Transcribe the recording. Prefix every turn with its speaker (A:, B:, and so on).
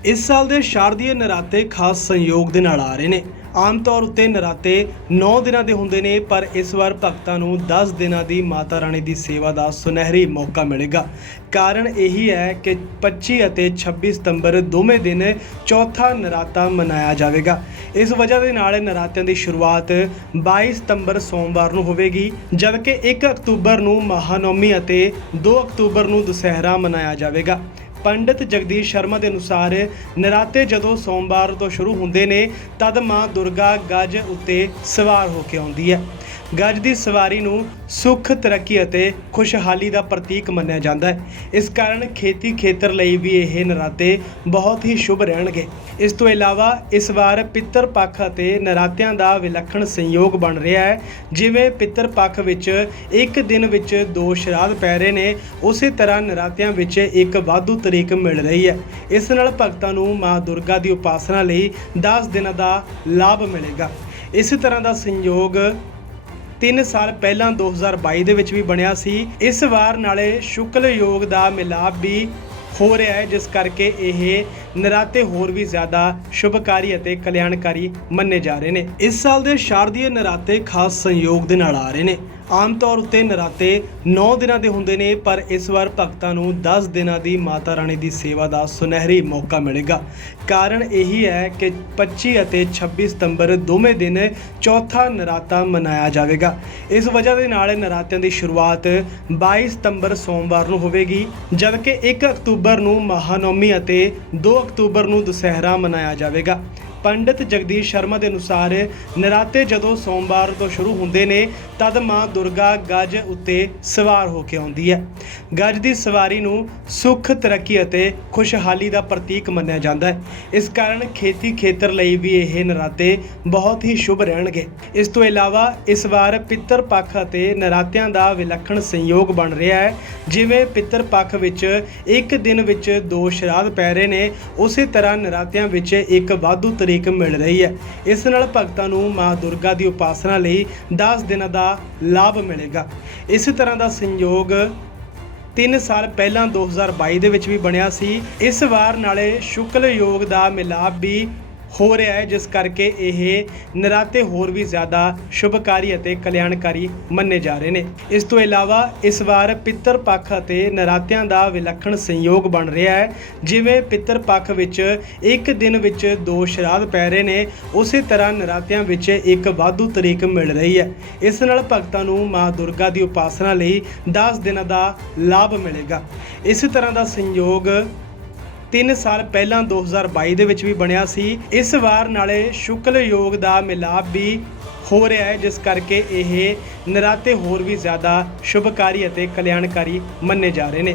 A: ਇਸ ਸਾਲ ਦੇ ਸ਼ਾਰਦੀय ਨਰਾਤੇ ਖਾਸ ਸੰਯੋਗ ਦੇ ਨਾਲ ਆ ਰਹੇ ਨੇ। ਆਮ ਤੌਰ ਉੱਤੇ ਨਰਾਤੇ 9 ਦਿਨਾਂ ਦੇ ਹੁੰਦੇ ਨੇ, ਪਰ ਇਸ ਵਾਰ ਭਗਤਾਂ ਨੂੰ 10 ਦਿਨਾਂ ਦੀ ਮਾਤਾ ਰਾਣੀ ਦੀ ਸੇਵਾ ਦਾ ਸੁਨਹਿਰੀ ਮੌਕਾ ਮਿਲੇਗਾ। ਕਾਰਨ ਇਹੀ ਹੈ ਕਿ 25 ਅਤੇ 26 ਸਤੰਬਰ ਦੋਵੇਂ ਦਿਨ ਚੌਥਾ ਨਰਾਤਾ ਮਨਾਇਆ ਜਾਵੇਗਾ। ਇਸ ਵਜ੍ਹਾ ਦੇ ਨਾਲ ਨਰਾਤਿਆਂ ਦੀ ਸ਼ੁਰੂਆਤ 22 ਸਤੰਬਰ ਸੋਮਵਾਰ ਨੂੰ ਹੋਵੇਗੀ, ਜਦਕਿ 1 ਅਕਤੂਬਰ ਨੂੰ ਮਹਾਨੌਮੀ ਅਤੇ 2 ਅਕਤੂਬਰ ਨੂੰ ਦੁਸਹਿਰਾ ਮਨਾਇਆ ਜਾਵੇਗਾ। ਪੰਡਿਤ ਜਗਦੀਸ਼ ਸ਼ਰਮਾ ਦੇ ਅਨੁਸਾਰ ਨਰਾਤੇ ਜਦੋਂ ਸੋਮਵਾਰ ਤੋਂ ਸ਼ੁਰੂ ਹੁੰਦੇ ਨੇ, ਤਦ ਮਾਂ ਦੁਰਗਾ ਗੱਜ ਉੱਤੇ ਸਵਾਰ ਹੋ ਕੇ ਆਉਂਦੀ ਹੈ। ਗੱਜ ਦੀ ਸਵਾਰੀ ਨੂੰ ਸੁੱਖ, ਤਰੱਕੀ ਅਤੇ ਖੁਸ਼ਹਾਲੀ ਦਾ ਪ੍ਰਤੀਕ ਮੰਨਿਆ ਜਾਂਦਾ ਹੈ। ਇਸ ਕਾਰਨ ਖੇਤੀ ਖੇਤਰ ਲਈ ਵੀ ਇਹ ਨਰਾਤੇ ਬਹੁਤ ਹੀ ਸ਼ੁਭ ਰਹਿਣਗੇ। ਇਸ ਤੋਂ ਇਲਾਵਾ ਇਸ ਵਾਰ ਪਿੱਤਰ ਪੱਖ ਅਤੇ ਨਰਾਤਿਆਂ ਦਾ ਵਿਲੱਖਣ ਸੰਯੋਗ ਬਣ ਰਿਹਾ ਹੈ। ਜਿਵੇਂ ਪਿੱਤਰ ਪੱਖ ਵਿੱਚ ਇੱਕ ਦਿਨ ਵਿੱਚ ਦੋ ਸ਼ਰਾਧ ਪੈ ਰਹੇ ਨੇ, ਉਸੇ ਤਰ੍ਹਾਂ ਨਰਾਤਿਆਂ ਵਿੱਚ ਇੱਕ ਵਾਧੂ ਤਰੀਕ ਮਿਲ ਰਹੀ ਹੈ। ਇਸ ਨਾਲ ਭਗਤਾਂ ਨੂੰ ਮਾਂ ਦੁਰਗਾ ਦੀ ਉਪਾਸਨਾ ਲਈ 10 ਦਿਨਾਂ ਦਾ ਲਾਭ ਮਿਲੇਗਾ। ਇਸੇ ਤਰ੍ਹਾਂ ਦਾ ਸੰਯੋਗ 3 ਸਾਲ ਪਹਿਲਾਂ 2022 ਦੇ ਵਿੱਚ ਵੀ ਬਣਿਆ ਸੀ। ਇਸ ਵਾਰ ਨਾਲੇ ਸ਼ੁਕਲ ਯੋਗ ਦਾ ਮਿਲਾਪ ਵੀ ਹੋ ਰਿਹਾ ਹੈ, ਜਿਸ ਕਰਕੇ ਇਹ ਨਰਾਤੇ ਹੋਰ ਵੀ ਜ਼ਿਆਦਾ ਸ਼ੁਭਕਾਰੀ ਅਤੇ ਕਲਿਆਣਕਾਰੀ ਮੰਨੇ ਜਾ ਰਹੇ ਨੇ। ਇਸ ਸਾਲ ਦੇ ਸ਼ਾਰਦੀय ਨਰਾਤੇ ਖਾਸ ਸੰਯੋਗ ਦੇ ਨਾਲ ਆ ਰਹੇ ਨੇ। ਆਮ ਤੌਰ ਉੱਤੇ ਨਰਾਤੇ 9 ਦਿਨਾਂ ਦੇ ਹੁੰਦੇ ਨੇ, ਪਰ ਇਸ ਵਾਰ ਭਗਤਾਂ ਨੂੰ 10 ਦਿਨਾਂ ਦੀ ਮਾਤਾ ਰਾਣੀ ਦੀ ਸੇਵਾ ਦਾ ਸੁਨਹਿਰੀ ਮੌਕਾ ਮਿਲੇਗਾ। ਕਾਰਨ ਇਹੀ ਹੈ ਕਿ 25 ਅਤੇ 26 ਸਤੰਬਰ ਦੋਵੇਂ ਦਿਨ ਚੌਥਾ ਨਰਾਤਾ ਮਨਾਇਆ ਜਾਵੇਗਾ। ਇਸ ਵਜ੍ਹਾ ਦੇ ਨਾਲ ਨਰਾਤਿਆਂ ਦੀ ਸ਼ੁਰੂਆਤ 22 ਸਤੰਬਰ ਸੋਮਵਾਰ ਨੂੰ ਹੋਵੇਗੀ, ਜਦਕਿ 1 ਅਕਤੂਬਰ ਨੂੰ ਮਹਾਨੌਮੀ ਅਤੇ 2 ਅਕਤੂਬਰ ਨੂੰ ਦੁਸਹਿਰਾ ਮਨਾਇਆ ਜਾਵੇਗਾ। ਪੰਡਿਤ ਜਗਦੀਸ਼ ਸ਼ਰਮਾ ਦੇ ਅਨੁਸਾਰ ਨਰਾਤੇ ਜਦੋਂ ਸੋਮਵਾਰ ਤੋਂ ਸ਼ੁਰੂ ਹੁੰਦੇ ਨੇ, ਤਦ ਮਾਂ ਦੁਰਗਾ ਗੱਜ ਉੱਤੇ ਸਵਾਰ ਹੋ ਕੇ ਆਉਂਦੀ ਹੈ। ਗੱਜ ਦੀ ਸਵਾਰੀ ਨੂੰ ਸੁੱਖ, ਤਰੱਕੀ ਅਤੇ ਖੁਸ਼ਹਾਲੀ ਦਾ ਪ੍ਰਤੀਕ ਮੰਨਿਆ ਜਾਂਦਾ ਹੈ। ਇਸ ਕਾਰਨ ਖੇਤੀ ਖੇਤਰ ਲਈ ਵੀ ਇਹ ਨਰਾਤੇ ਬਹੁਤ ਹੀ ਸ਼ੁਭ ਰਹਿਣਗੇ। ਇਸ ਤੋਂ ਇਲਾਵਾ ਇਸ ਵਾਰ ਪਿੱਤਰ ਪੱਖ ਅਤੇ ਨਰਾਤਿਆਂ ਦਾ ਵਿਲੱਖਣ ਸੰਯੋਗ ਬਣ ਰਿਹਾ ਹੈ। ਜਿਵੇਂ ਪਿੱਤਰ ਪੱਖ ਵਿੱਚ ਇੱਕ ਦਿਨ ਵਿੱਚ ਦੋ ਸ਼ਰਾਧ ਪੈ ਰਹੇ ਨੇ, ਉਸੇ ਤਰ੍ਹਾਂ ਨਰਾਤਿਆਂ ਵਿੱਚ ਇੱਕ ਵਾਧੂ ਤਰੀਕ ਮਿਲ ਰਹੀ ਹੈ। ਇਸ ਨਾਲ ਭਗਤਾਂ ਨੂੰ ਮਾਂ ਦੁਰਗਾ ਦੀ ਉਪਾਸਨਾ ਲਈ 10 ਦਿਨਾਂ ਦਾ ਲਾਭ ਮਿਲੇਗਾ। ਇਸੇ ਤਰ੍ਹਾਂ ਦਾ ਸੰਯੋਗ 3 ਸਾਲ ਪਹਿਲਾਂ 2022 ਦੇ ਵਿੱਚ ਵੀ ਬਣਿਆ ਸੀ। ਇਸ ਵਾਰ ਨਾਲੇ ਸ਼ੁਕਲ ਯੋਗ ਦਾ ਮਿਲਾਪ ਵੀ ਹੋ ਰਿਹਾ ਹੈ, ਜਿਸ ਕਰਕੇ ਇਹ ਨਰਾਤੇ ਹੋਰ ਵੀ ਜ਼ਿਆਦਾ ਸ਼ੁਭਕਾਰੀ ਅਤੇ ਕਲਿਆਣਕਾਰੀ ਮੰਨੇ ਜਾ ਰਹੇ ਨੇ। ਇਸ ਤੋਂ ਇਲਾਵਾ ਇਸ ਵਾਰ ਪਿੱਤਰ ਪੱਖ ਅਤੇ ਨਰਾਤਿਆਂ ਦਾ ਵਿਲੱਖਣ ਸੰਯੋਗ ਬਣ ਰਿਹਾ ਹੈ। ਜਿਵੇਂ ਪਿੱਤਰ ਪੱਖ ਵਿੱਚ ਇੱਕ ਦਿਨ ਵਿੱਚ ਦੋ ਸ਼ਰਾਧ ਪੈ ਰਹੇ ਨੇ, ਉਸੇ ਤਰ੍ਹਾਂ ਨਰਾਤਿਆਂ ਵਿੱਚ ਇੱਕ ਵਾਧੂ ਤਰੀਕ ਮਿਲ ਰਹੀ ਹੈ। ਇਸ ਨਾਲ ਭਗਤਾਂ ਨੂੰ ਮਾਂ ਦੁਰਗਾ ਦੀ ਉਪਾਸਨਾ ਲਈ 10 ਦਿਨਾਂ ਦਾ ਲਾਭ ਮਿਲੇਗਾ। ਇਸੇ ਤਰ੍ਹਾਂ ਦਾ ਸੰਯੋਗ 3 ਸਾਲ ਪਹਿਲਾਂ 2022 ਦੇ ਵਿੱਚ ਵੀ ਬਣਿਆ ਸੀ। ਇਸ ਵਾਰ ਨਾਲੇ ਸ਼ੁਕਲ ਯੋਗ ਦਾ ਮਿਲਾਪ ਵੀ ਹੋ ਰਿਹਾ ਹੈ, ਜਿਸ ਕਰਕੇ ਇਹ ਨਰਾਤੇ ਹੋਰ ਵੀ ਜ਼ਿਆਦਾ ਸ਼ੁਭਕਾਰੀ ਅਤੇ ਕਲਿਆਣਕਾਰੀ ਮੰਨੇ ਜਾ ਰਹੇ ਨੇ।